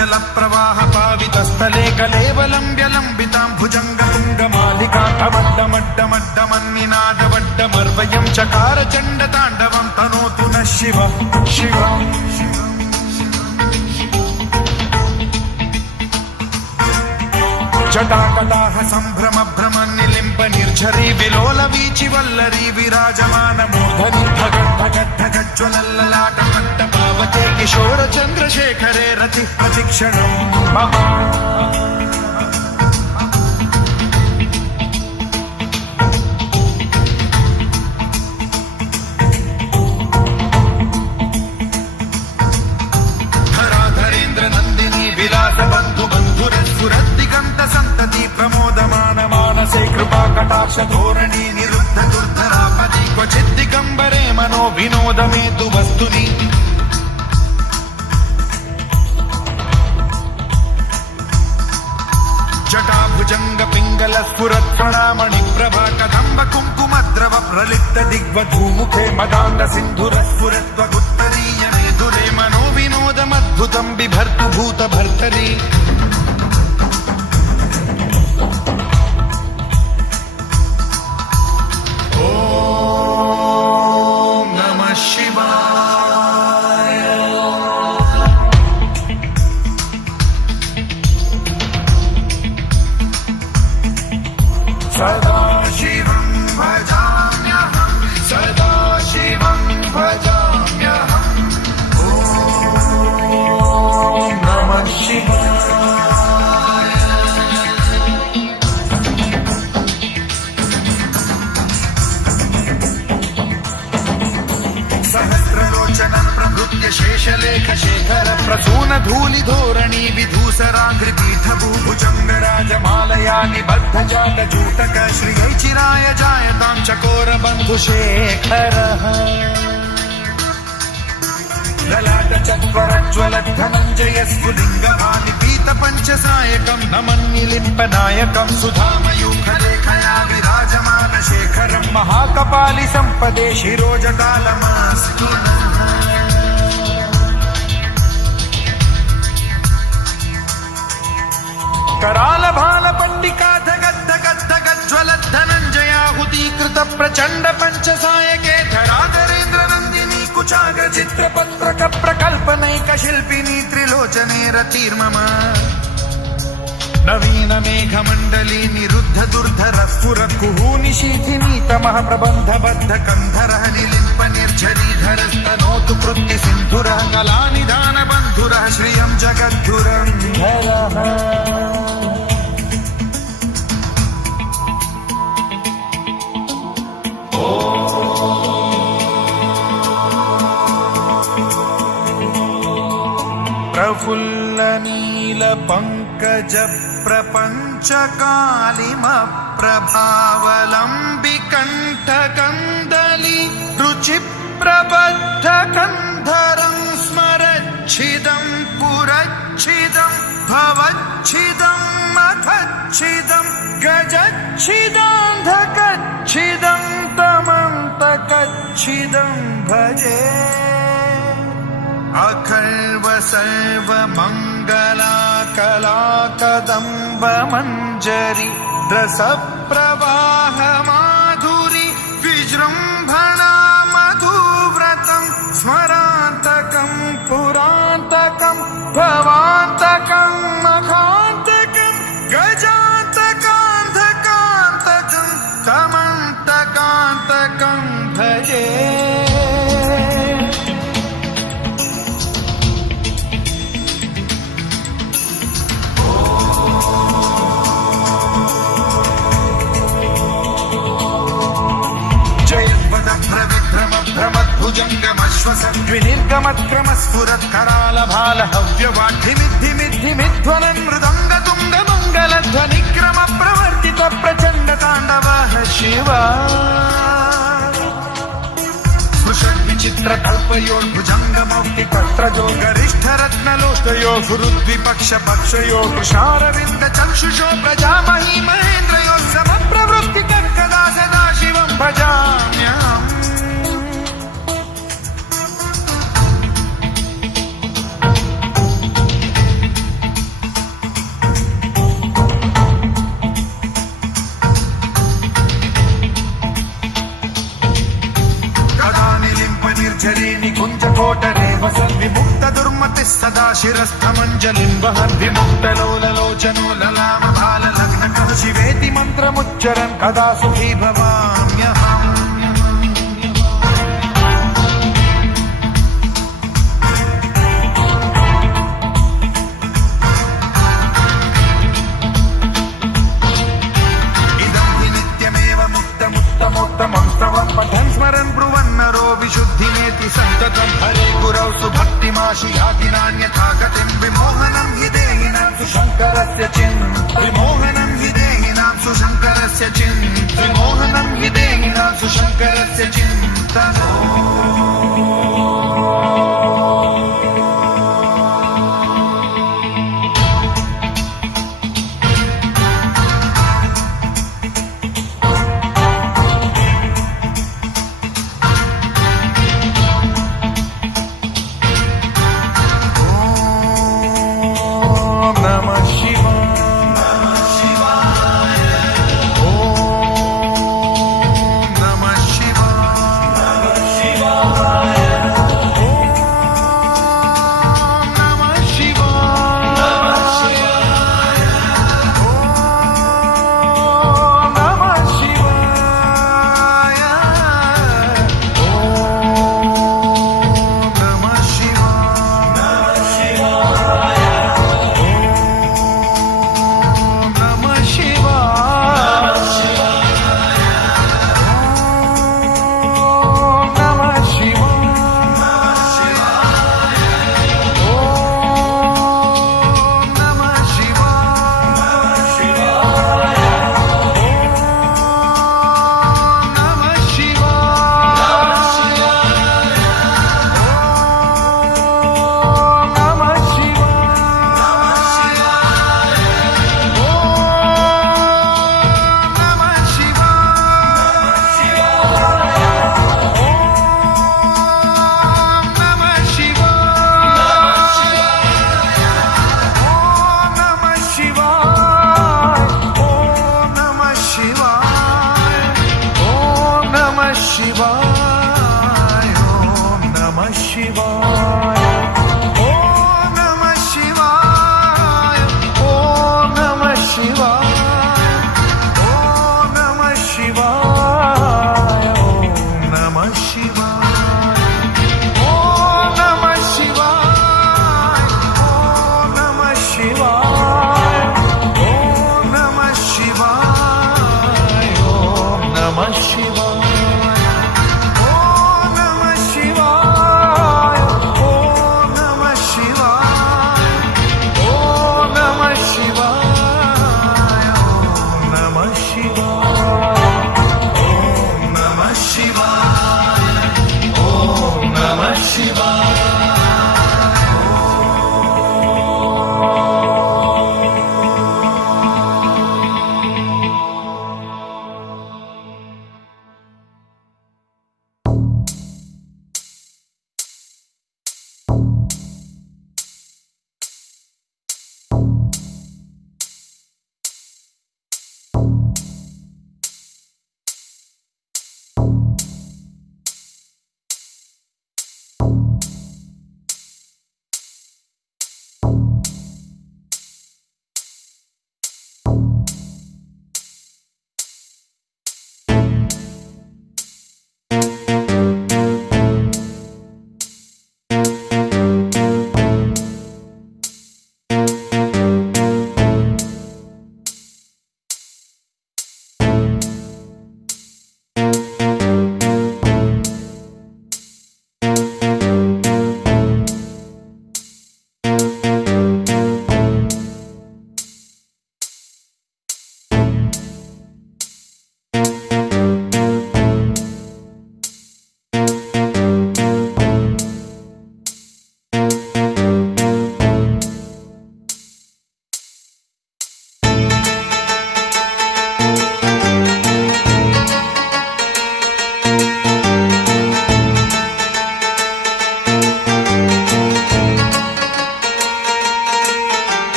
जल प्रवाह पावितस्थले कलेवलम्ब्य लम्बितां भुजङ्गतुङ्गमालिकान्तमड्डमड्डमड्डमन्निनादवड्डमर्वयं चकार चण्डताण्डवं तनोतु नः शिव शिव जटाकटाह सम्भ्रम भ्रम निलिम्ब निर्झरी विलोल वीचि वल्लरी विराजमान मूर्धनि धगद्धगद्धगज्ज्वलल्ललाट पावते किशोर चन्द्रशेखरे रति प्रतिक्षणम् मम धराधरेन्द्र नन्दिनी विलास बन्धु बन्धुरस्फुरद्दिगन्त सन्तति प्रमोदमान मानसे कृपा कटाक्ष धोरणी निरुद्ध दुर्धरापदि क्वचिद्दिगम्बरे मनो विनोदमेतु वस्तुनि जटाभुजंग पिंगल स्फुरत् प्रणामणि प्रभा कदम्ब कुङ्कुमद्रव प्रलिप्त दिग्वधूमुखे मदान्ध सिन्धुर स्फुरत्वगुत्तरीय मेधुरे मनो विनोदमद्भुतं बिभर्तु भूत भर्तरि ॐ नमः शिवाय सदा शिवं भजाम्यहं सदा शिवं भजाम्यहम् ॐ नमः शिवाय सहस्रलोचनं प्रभृत्य शेषलेख शेखर प्रसून धूलि धोरणी विधूसराघ्रि पीठभूभुजङ्गराजमालया निबद्ध जातजूटक श्रियैचिराय जायतां चकोर बन्धुशेखरः ललाट चत्वरज्ज्वल धनञ्जय स्फुलिङ्गभानि पीत पञ्चसायकं नमन्निलिम्पनायकं सुधामयूखलेखया विराजमान शेखरं महाकपालि सम्पदे शिरोजटालमस्तु कराल भाल पंडिका धगद्धगद्धगज्ज्वलत् धनञ्जयाहुतीकृत प्रचण्ड पञ्चसायके धराधरेन्द्र नन्दिनी कुचाग्र चित्रपत्रक प्रकल्पनैक शिल्पिनी त्रिलोचने रतिर्मम नवीन मेघमण्डली निरुद्ध दुर्धर स्फुर कुहूनि शीथिनी तमः प्रबन्ध बद्ध कन्धरः निलिम्प निर्झरीधरस्तनोतु कृत्ति सिन्धुरः कलानिधान बन्धुरः श्रियं जगद्धुरन्धरः प्रफुल्ल नील पंकज प्रपंच कालिम प्रभावलंबि कंठ कंदली रुचि प्रबद्ध कंधरं स्मरच्छिदं पुरच्छिदं भवच्छिदं मखच्छिदं गजच्छिदान्धकच्छिदं तमन्तकच्छिदं भजे अखर्व सर्व मंगला कला कदम्ब मंजरी रस प्रवाह माधुरी विजृंभणा मधुव्रतं स्मरान्तकं पुरान्तकं भवान्तकं मखान्तकं गजान्तकान्धकान्तकं तमन्तकान्तकं भजे भ्रमद्भुजङ्गमश्वसद्विनिर्गमत्क्रम स्फुरत् कराल भाल हव्यवाढ्यमिद्धिमिद्धिमिध्वनं मृदङ्ग तुङ्ग मङ्गलध्वनिक्रम प्रवर्तित प्रचण्ड ताण्डवः शिव स्पृशन् विचित्र कल्पयोर्भुजङ्गमौक्ति पत्रजो गरिष्ठ रत्नलोष्टयो गुरुद्विपक्ष पक्षयो कृशारविन्द चक्षुषो प्रजामही महेन्द्रयो समप्रवृत्ति कदा सदा शिवं भजाम्यहम् कोटरेव सद्विमुक्त दुर्मतिः सदा शिरस्थमञ्जलिं वहन् विमुक्तलोललोचनो ललाम बाललग्नकः शिवेति मन्त्रमुच्चरन् कदा सुखी भवाम्यहम् पठन् स्मरन् ब्रुवन्नरो विशुद्धिमेति सन्ततम् हरे गुरौ सुभक्तिमाशु याति नान्यथा गतिं विमोहनं हि देहिनां सुशङ्करस्य विमोहनं हि देहिनां सुशङ्करस्य विमोहनं हि देहिनां सुशङ्करस्य चिन्तनो Shiv